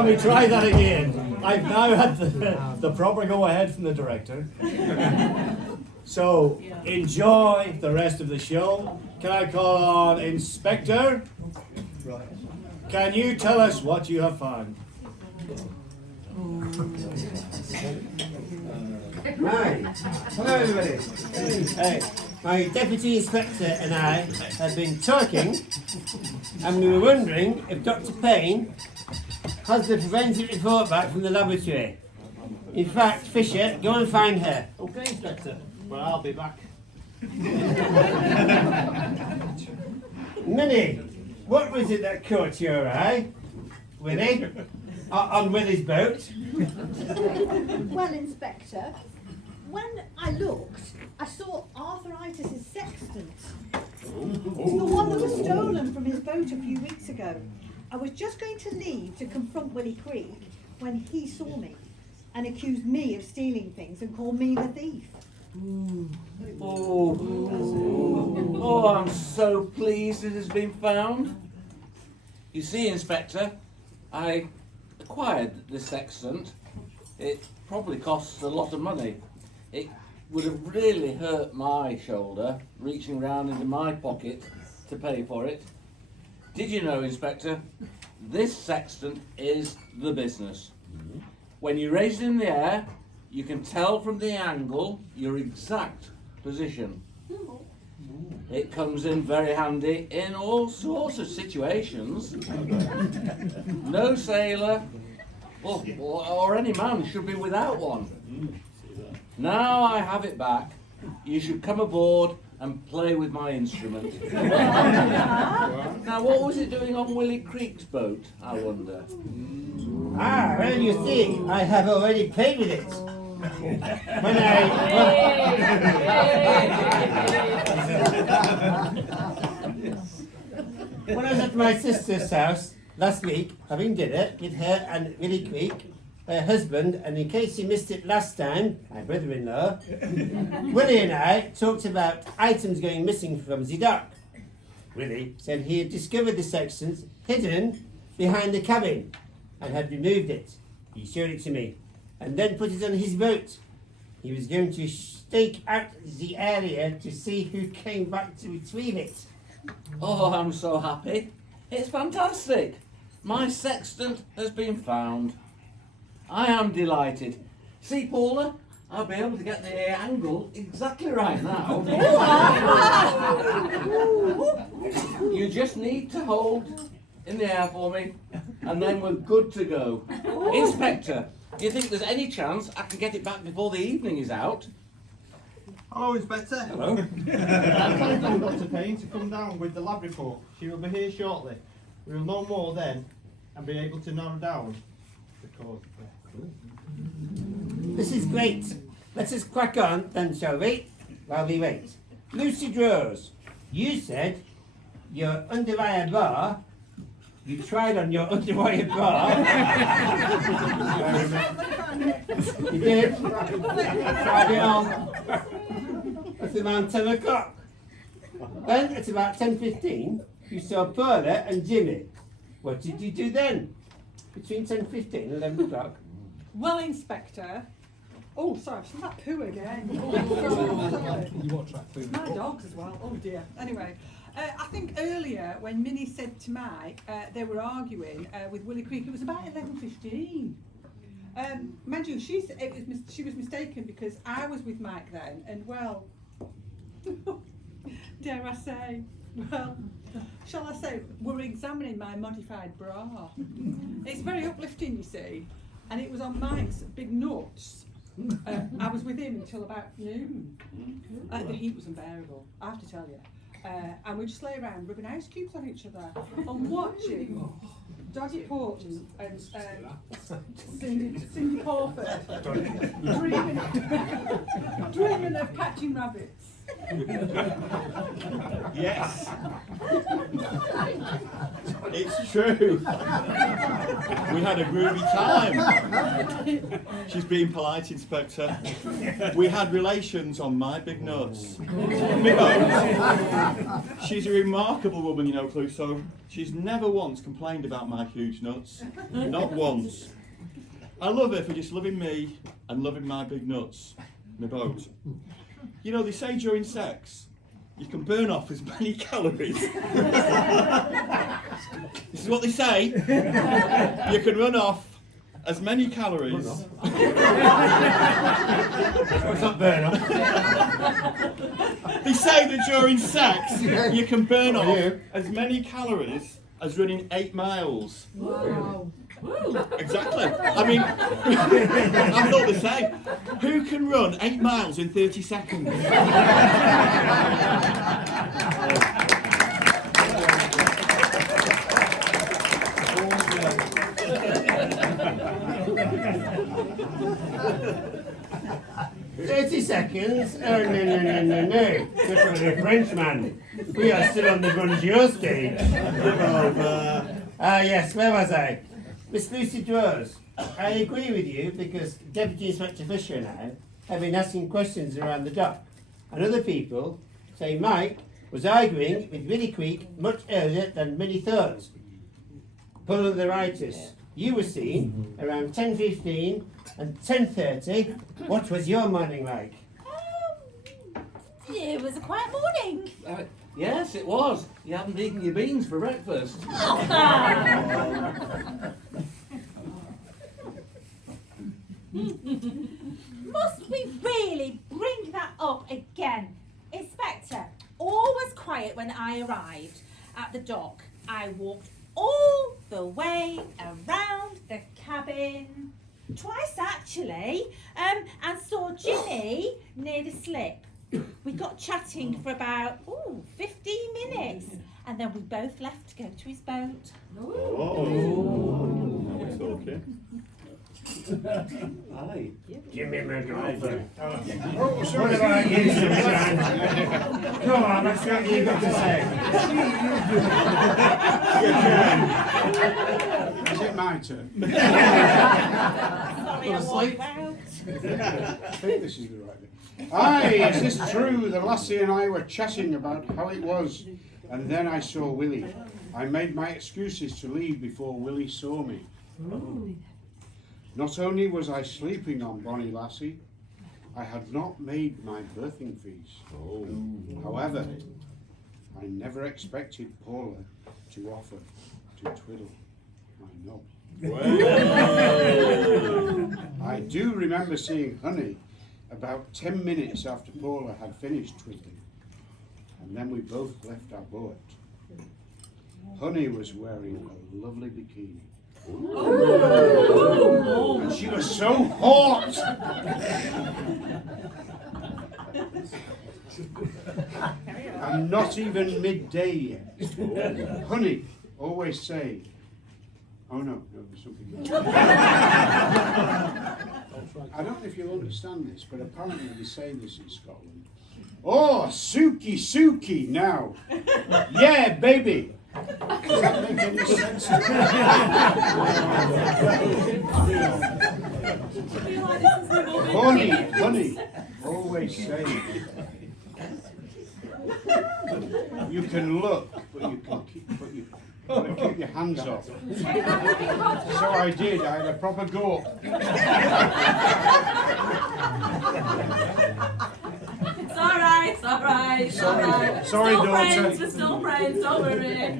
Shall we try that again? I've now had the proper go-ahead from the director. So, enjoy the rest of the show. Can I call on Inspector? Can you tell us what you have found? Right. Hello, everybody. Hey, my deputy inspector and I have been talking, and we were wondering if Dr. Payne has the forensic report back from the laboratory. In fact, Fisher, go and find her. Okay, Inspector. Well, I'll be back. Minnie, what was it that caught your eye? Willie? On Willie's boat? Well, Inspector, when I looked, I saw Arthritis' sextant. The one that was stolen from his boat a few weeks ago. I was just going to leave to confront Willie Creek when he saw me and accused me of stealing things and called me the thief. Oh, I'm so pleased it has been found. You see, Inspector, I acquired this sextant. It probably costs a lot of money. It would have really hurt my shoulder reaching round into my pocket to pay for it. Did you know, Inspector, this sextant is the business. When you raise it in the air, you can tell from the angle your exact position. It comes in very handy in all sorts of situations. No sailor or any man should be without one. Now I have it back, you should come aboard and play with my instrument. Now, what was it doing on Willie Creek's boat, I wonder? Ah, well, you see, I have already played with it. When I was at my sister's house last week, having dinner with her and Willie Creek, her husband, and in case you missed it last time, my brother-in-law, Willie and I talked about items going missing from the dock. Willie said he had discovered the sextant hidden behind the cabin and had removed it. He showed it to me and then put it on his boat. He was going to stake out the area to see who came back to retrieve it. Oh, I'm so happy. It's fantastic. My sextant has been found. I am delighted. See, Paula, I'll be able to get the angle exactly right now. You just need to hold in the air for me, and then we're good to go. Inspector, do you think there's any chance I can get it back before the evening is out? Hello, Inspector. Hello. I'm telling Dr. Payne to come down with the lab report. She will be here shortly. We will know more then and be able to narrow down the cause. This is great. Let us crack on then, shall we? While we wait. Lucid Rose, you said your underwire bar, you tried on your underwire bar. You did? Tried it on. That's around 10 o'clock. Then at about 10:15, you saw Paula and Jimmy. What did you do then? Between 10:15 and 11 o'clock? Well, Inspector. Oh, sorry, I've seen that poo again. Oh, sorry. You want to track food? My dogs as well. Oh dear. Anyway, I think earlier when Minnie said to Mike they were arguing with Willie Creek, it was about 11:15. Mind you, she was mistaken because I was with Mike then, and well, dare I say, well, shall I say, we're examining my modified bra. It's very uplifting, you see, and it was on Mike's big nuts. I was with him until about noon. The heat was unbearable, I have to tell you. And we just lay around rubbing ice cubes on each other and watching Dodgy Porton and Cindy Crawford dreaming of catching rabbits. Yes. It's true. We had a groovy time. She's being polite, Inspector. We had relations on my big nuts. Big ones. She's a remarkable woman, you know, Clouseau. She's never once complained about my huge nuts. Not once. I love her for just loving me and loving my big nuts. My boat. You know, they say during sex, you can burn off as many calories. This is what they say. You can run off as many calories. What's up, burn off? They say that during sex, you can burn off as many calories as running 8 miles. Wow. Exactly. I mean, I thought the same. Who can run 8 miles in 30 seconds? Seconds? Oh, no. That's only a Frenchman. We are still on the bonjour stage. Yes, where was I? Miss Lucy Drawers, I agree with you because Deputy Inspector Fisher and I have been asking questions around the dock. And other people say Mike was arguing with Willie Creek much earlier than many thought. Pulling the righters. You were seen around 10:15 and 10:30. What was your morning like? It was a quiet morning. Yes, it was. You haven't eaten your beans for breakfast. Must we really bring that up again? Inspector, all was quiet when I arrived at the dock. I walked all the way around the cabin, twice actually, and saw Jimmy near the slip. We got chatting for about 15 minutes, and then we both left to go to his boat. Oh, we're talking. Aye. Give me my girlfriend. Oh, sorry. What about you, sunshine? Come on, let's see what you got to say. Is it my turn? Sorry, I walked out. I think this is the right bit. Aye, is this true? The lassie and I were chatting about how it was, and then I saw Willie. I made my excuses to leave before Willie saw me. Not only was I sleeping on Bonnie Lassie, I had not made my birthing fees. However, I never expected Paula to offer to twiddle my knob. I do remember seeing Honey about 10 minutes after Paula had finished twiddling, and then we both left our boat. Honey was wearing a lovely bikini. And she was so hot! And not even midday yet. Honey always say, oh no, there's something else. I don't know if you'll understand this, but apparently they say this in Scotland. Oh, Suki now. Yeah, baby. Does that make any sense? Honey, always say, you can look, but you gotta keep your hands off. So I did. I had a proper go. It's all right. Sorry, still daughter. friends, we're still friends, don't worry.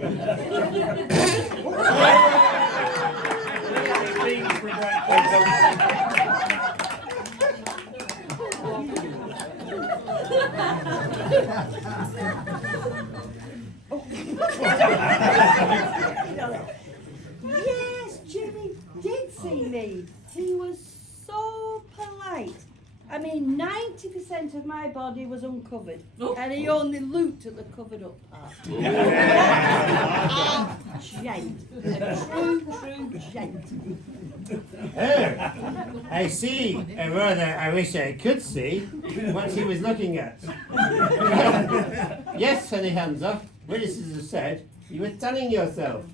Yes, Jimmy did see me. He was so polite. I mean, 90% of my body was uncovered, Oh. and he only looked at the covered up part. Gent. A true gent. Oh, I see, or rather, I wish I could see what he was looking at. Yes, honey Hamza, witnesses have said you were tanning yourself.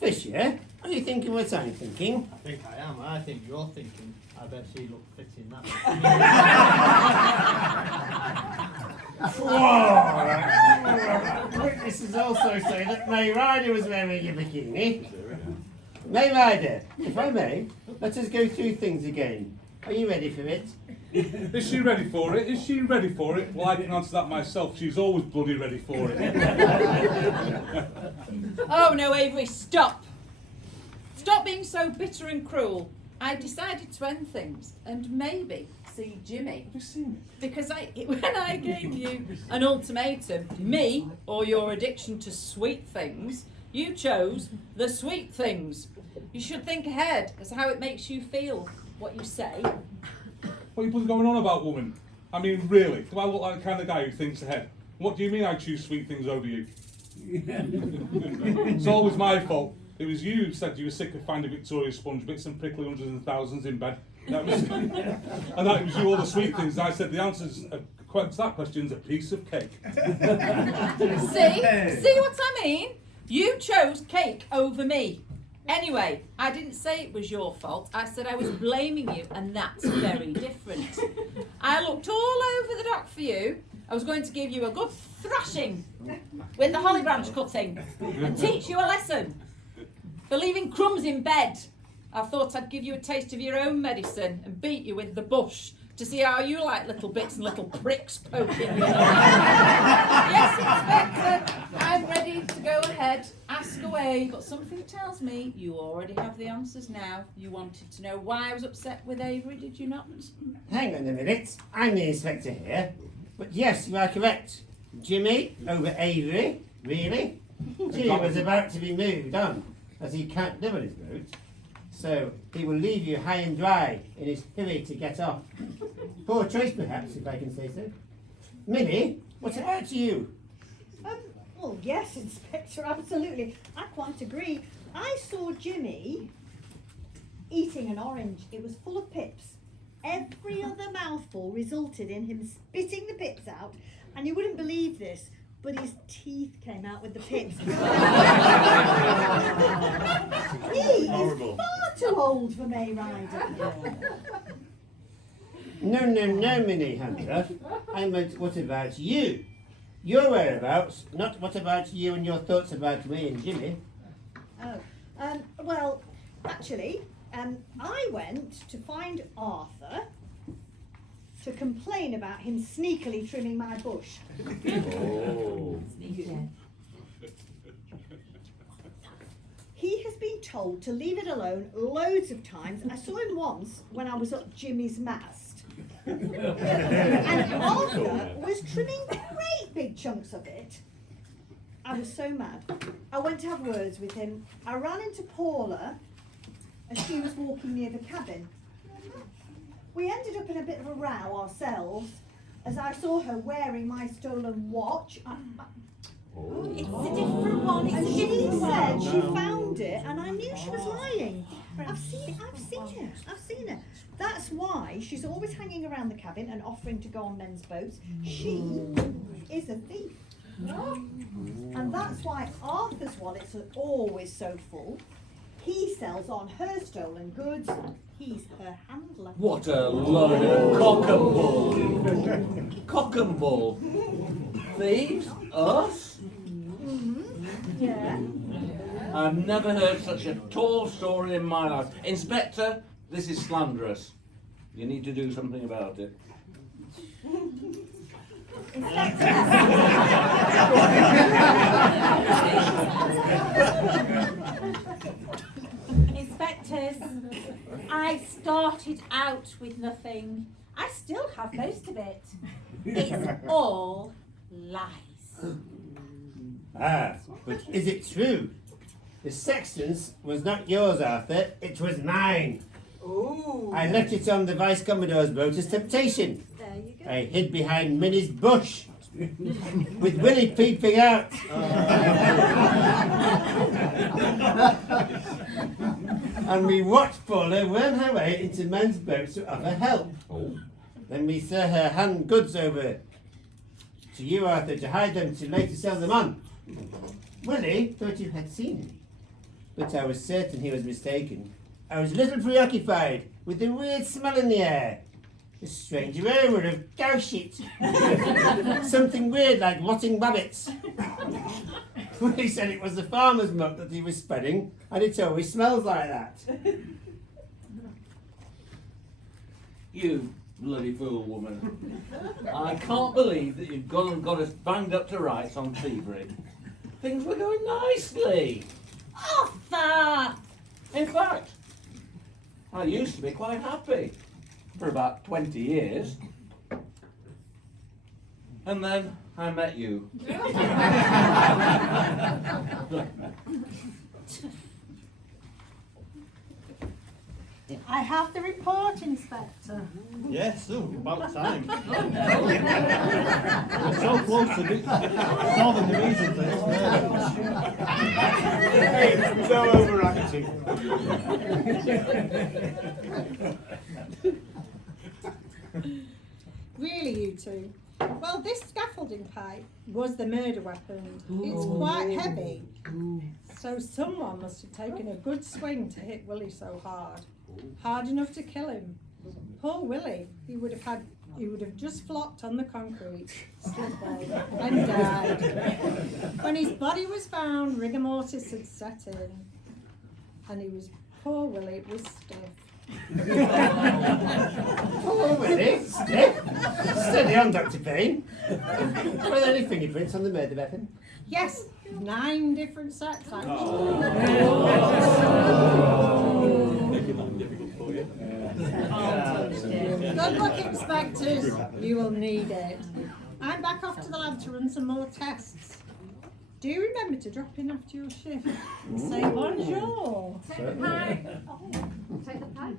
Fisher, are you thinking what I'm thinking? I think I am. I think you're thinking. I bet she looked fit in that. Whoa! Witnesses also say that May Ryder was wearing a bikini. May Ryder, if I may, let us go through things again. Are you ready for it? Is she ready for it? Is she ready for it? Well, I can answer that myself. She's always bloody ready for it. Oh no, Avery, stop! Stop being so bitter and cruel. I decided to end things and maybe see Jimmy. Have you seen Because when I gave you an ultimatum, me or your addiction to sweet things, you chose the sweet things. You should think ahead as to how it makes you feel, what you say. What are you bloody going on about, woman? I mean, really? Do I look like the kind of guy who thinks ahead? What do you mean I choose sweet things over you? It's always my fault. It was you who said you were sick of finding Victoria sponge bits and prickly hundreds and thousands in bed. That was, and that was you, all the sweet things. I said the answer to that question's a piece of cake. See what I mean? You chose cake over me. Anyway, I didn't say it was your fault. I said I was blaming you, and that's very different. I looked all over the dock for you. I was going to give you a good thrashing with the holly branch cutting and teach you a lesson for leaving crumbs in bed. I thought I'd give you a taste of your own medicine and beat you with the bush to see how you like little bits and little pricks poking you. Yes, Inspector, I'm ready to go ahead. Ask away, but something tells me you already have the answers now. You wanted to know why I was upset with Avery, did you not? Hang on a minute, I'm the inspector here. But yes, you are correct. Jimmy over Avery, really? Jimmy was about to be moved on, as he can't live on his boat. So he will leave you high and dry in his hurry to get off. Poor choice, perhaps, if I can say so. Minnie, what about you? Well, yes, Inspector, absolutely. I quite agree. I saw Jimmy eating an orange. It was full of pips. Every other mouthful resulted in him spitting the pips out, and you wouldn't believe this, but his teeth came out with the pips. He is far too old for May Ryder. No, Minnie Hunter. I meant, what about you? Your whereabouts, not what about you and your thoughts about me and Jimmy. Oh, well, actually, I went to find Arthur to complain about him sneakily trimming my bush. Oh. He has been told to leave it alone loads of times. I saw him once when I was up Jimmy's mast. And Arthur was trimming great big chunks of it. I was so mad. I went to have words with him. I ran into Paula as she was walking near the cabin. We ended up in a bit of a row ourselves as I saw her wearing my stolen watch. It's a different one. And she said she found it, and I knew she was lying. I've seen her. That's why she's always hanging around the cabin and offering to go on men's boats. She is a thief. And that's why Arthur's wallets are always so full. He sells on her stolen goods. He's her handler. What a load of cock and bull. Cock and bull. Thieves? Us? Yeah. I've never heard such a tall story in my life. Inspector, this is slanderous. You need to do something about it. Inspectors, I started out with nothing. I still have most of it. It's all lies. Ah, but is it true? The sexton's was not yours, Arthur, it was mine. Ooh. I left it on the Vice Commodore's boat as temptation. There you go. I hid behind Minnie's bush with Willie peeping out. And we watched Paula worm her way into men's boats to offer help. Then we saw her hand goods over to you, Arthur, to hide them to later sell them on. Willie thought you had seen him, but I was certain he was mistaken. I was a little preoccupied with the weird smell in the air. A strange aroma of cow shit. Something weird like rotting rabbits. Willie said it was the farmer's muck that he was spreading, and it always smells like that. You bloody fool woman. I can't believe that you've gone and got us banged up to rights on thievery. Things were going nicely. Arthur! In fact, I used to be quite happy for about 20 years. And then I met you. I have the report, Inspector. Yes, about time. We're so close to solving the reason for this murder. Hey, no overacting. Really, you two? Well, this scaffolding pipe was the murder weapon. It's quite heavy. So someone must have taken a good swing to hit Willie so hard. Hard enough to kill him. Poor Willie, he would have just flopped on the concrete, slipped and died. When his body was found, rigor mortis had set in. And poor Willie was stiff. Poor Willie, stiff. Steady on, Dr. Payne. Were there any fingerprints on the murder weapon? Yes, 9 different sets actually. Difficult for you. Good luck, inspectors. You will need it. I'm back off to the lab to run some more tests. Do you remember to drop in after your shift and say bonjour? Take the pipe. Take the pipe.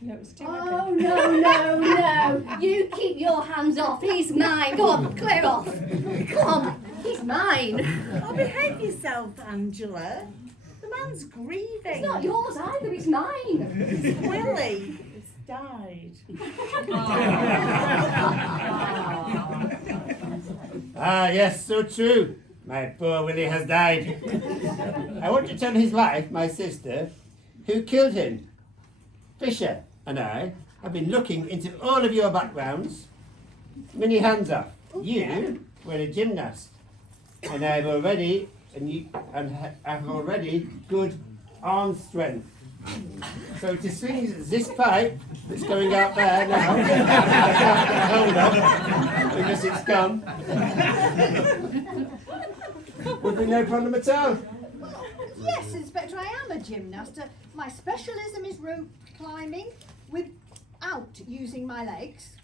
No, it's too Oh, no. You keep your hands off. He's mine. Go on, clear off. Come on, he's mine. Oh, behave yourself, Angela. The man's grieving. It's not yours either, it's mine. It's Willie. It's died. Ah, yes, so true. My poor Willie has died. I want to tell his wife, my sister, who killed him. Fisher and I have been looking into all of your backgrounds. Minnie, hands up. You were a gymnast, and have already good arm strength. So to swing this pipe that's going out there now, I can't get hold of because it's gone. Would be no problem at all. Yes, Inspector, I am a gymnast. My specialism is rope climbing without using my legs.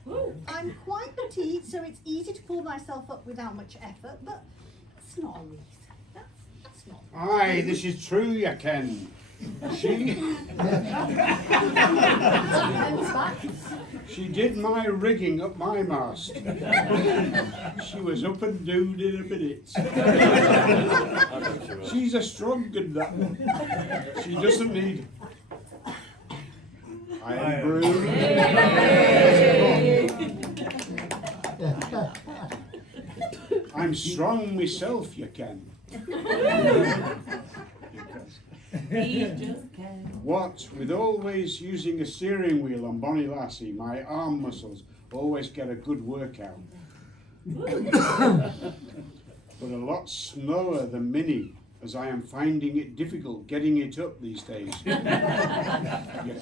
I'm quite petite, so it's easy to pull myself up without much effort, but that's not a reason. That's not. Aye, this is true, you can. She did my rigging up my mast. She was up and doing in a minute. She's a strong good that one. She doesn't need iron broom. I'm strong myself, you can. What, with always using a steering wheel on Bonnie Lassie, my arm muscles always get a good workout. But a lot slower than Minnie, as I am finding it difficult getting it up these days. You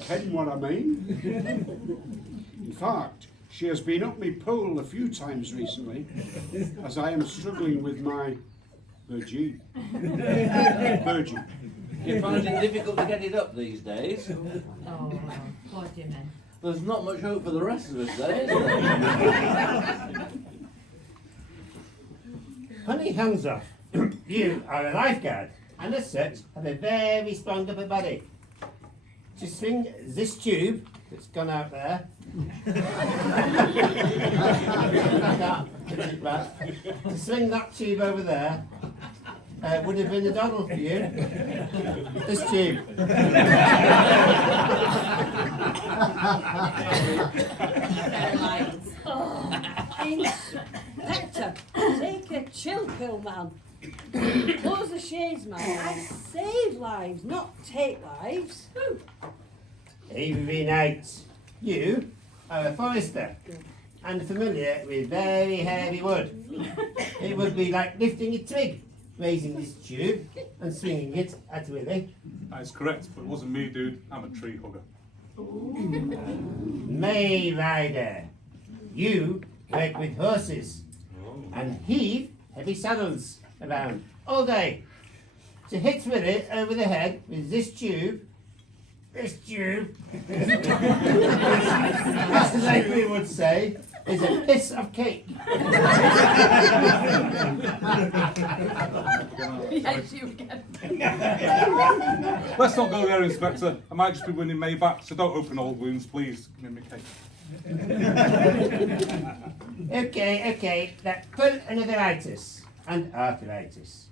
ken what I mean? In fact, she has been up me pole a few times recently, as I am struggling with my Virgie. You find it difficult to get it up these days? Oh, what do you mean? There's not much hope for the rest of us, there, is there? Honey, hands off. You are a lifeguard, and as such have a very strong upper body. to swing this tube that's gone out there. To swing that tube over there would have been a doddle for you. This tube. Inspector, take a chill pill, man. Close the shades, man. I save lives, not take lives. Avery Knight, you are a forester and familiar with very heavy wood. It would be like lifting a twig, raising this tube and swinging it at Willie. That is correct, but it wasn't me, dude. I'm a tree hugger. May Rider, you work with horses and heave heavy saddles around all day. To hit Willie over the head with this tube, as Avery would say, is a piece of cake. Yes, you again. Let's not go there, Inspector. I might just be winning May back, so don't open old wounds, please. Give me cake. Okay, that pulmonaritis and arthritis.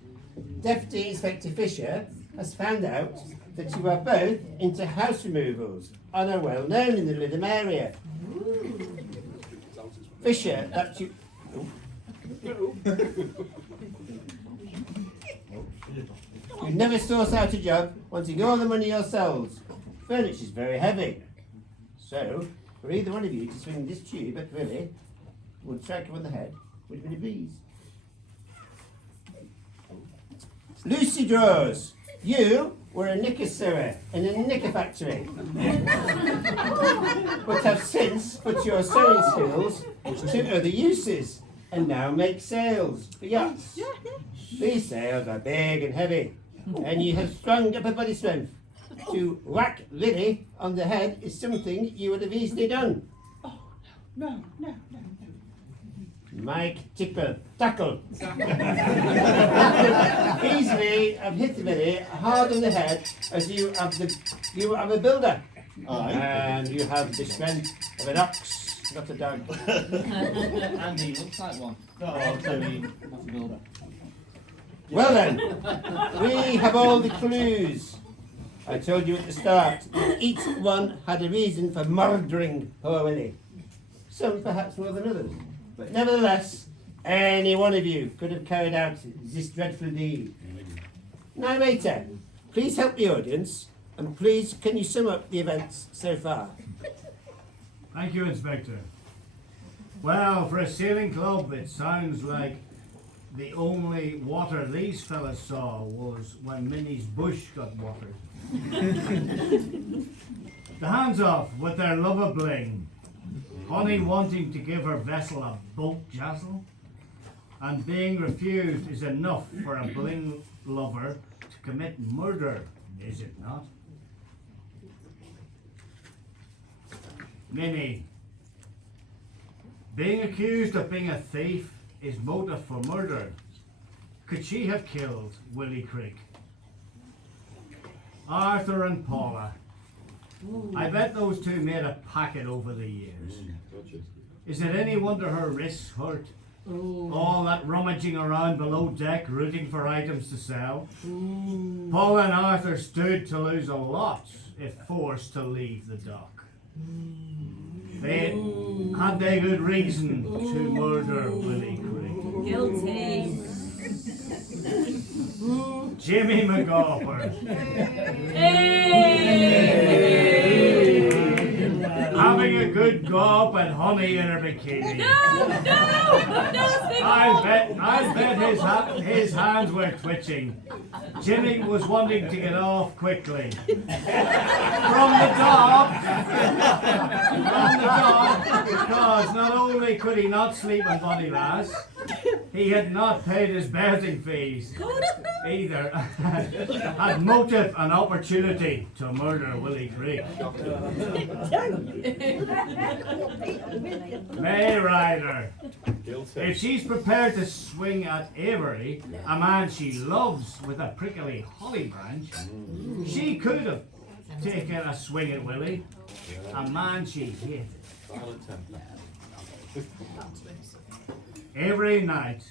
Deputy Inspector Fisher has found out that you are both into house removals and are well known in the Lytham area. Fisher, that you... You never source out a job wanting all the money yourselves. Furniture is very heavy. So, for either one of you to swing this tube at Willie would strike him on the head would have been a breeze. Lucy Draws, you were a knicker sewer in a knicker factory, but have since put your sewing skills to other uses and now make sails for yachts. These sails are big and heavy, and you have strong upper body strength. To whack Lily on the head is something you would have easily done. No. Mike Tackle. Easily have hit Lily hard on the head as you are a builder. Aye. And you have the strength of an ox, not a dog. Andy looks like one. Oh, Tony. Not a builder. Well then, we have all the clues. I told you at the start that each one had a reason for murdering poor Willie. Some perhaps more than others. But nevertheless, any one of you could have carried out this dreadful deed. Narrator, please help the audience, and please can you sum up the events so far? Thank you, Inspector. Well, for a sailing club, it sounds like the only water these fellas saw was when Minnie's bush got watered. The hands off with their love of bling. Honey wanting to give her vessel a boat jostle, and being refused is enough for a bling lover to commit murder, is it not? Minnie, being accused of being a thief is motive for murder. Could she have killed Willie Creek? Arthur and Paula. I bet those two made a packet over the years. Is it any wonder her wrists hurt? All that rummaging around below deck rooting for items to sell. Paula and Arthur stood to lose a lot if forced to leave the dock. Had they good reason to murder Willie Creek? Guilty. Jimmy McGawper. Having a good gob and honey in her bikini. No, I bet his hands were twitching. Jimmy was wanting to get off quickly. From the dog, because not only could he not sleep with Bonnie Lass, he had not paid his berthing fees either. Had motive and opportunity to murder Willie Creek. May Ryder. If she's prepared to swing at Avery, a man she loves with a prickly holly branch, she could have taking a swing at Willie, a man she hated. Every night,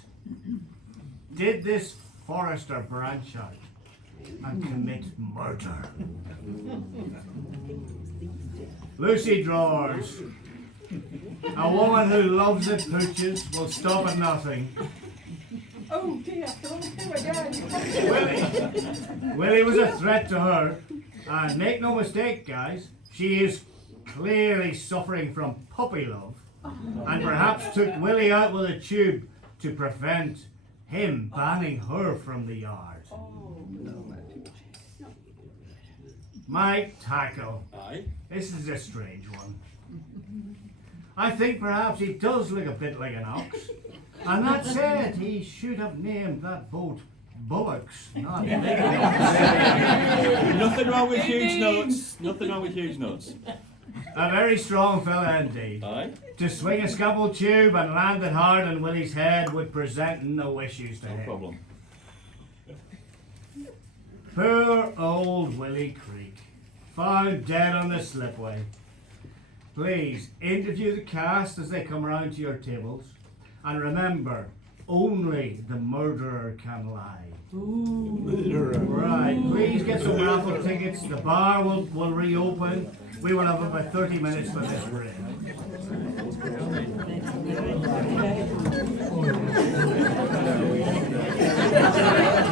did this Forrester branch out and commit murder. Lucy Drawers, a woman who loves the pooches, will stop at nothing. Oh dear, again. Willie was a threat to her, and make no mistake, guys, she is clearly suffering from puppy love, and perhaps took Willie out with a tube to prevent him banning her from the yard. Mike Tackle. Aye. This is a strange one. I think perhaps he does look a bit like an ox. And that said, he should have named that boat Bullocks, not Nothing wrong with huge nuts. Nothing wrong with huge nuts. A very strong fella indeed. Aye. To swing a scupple tube and land it hard on Willie's head would present no issues to No him. problem. Poor old Willie Creek, found dead on the slipway. Please interview the cast as they come round to your tables, and remember, only the murderer can lie. Right, please get some raffle tickets. The bar will reopen. We will have about 30 minutes for this break.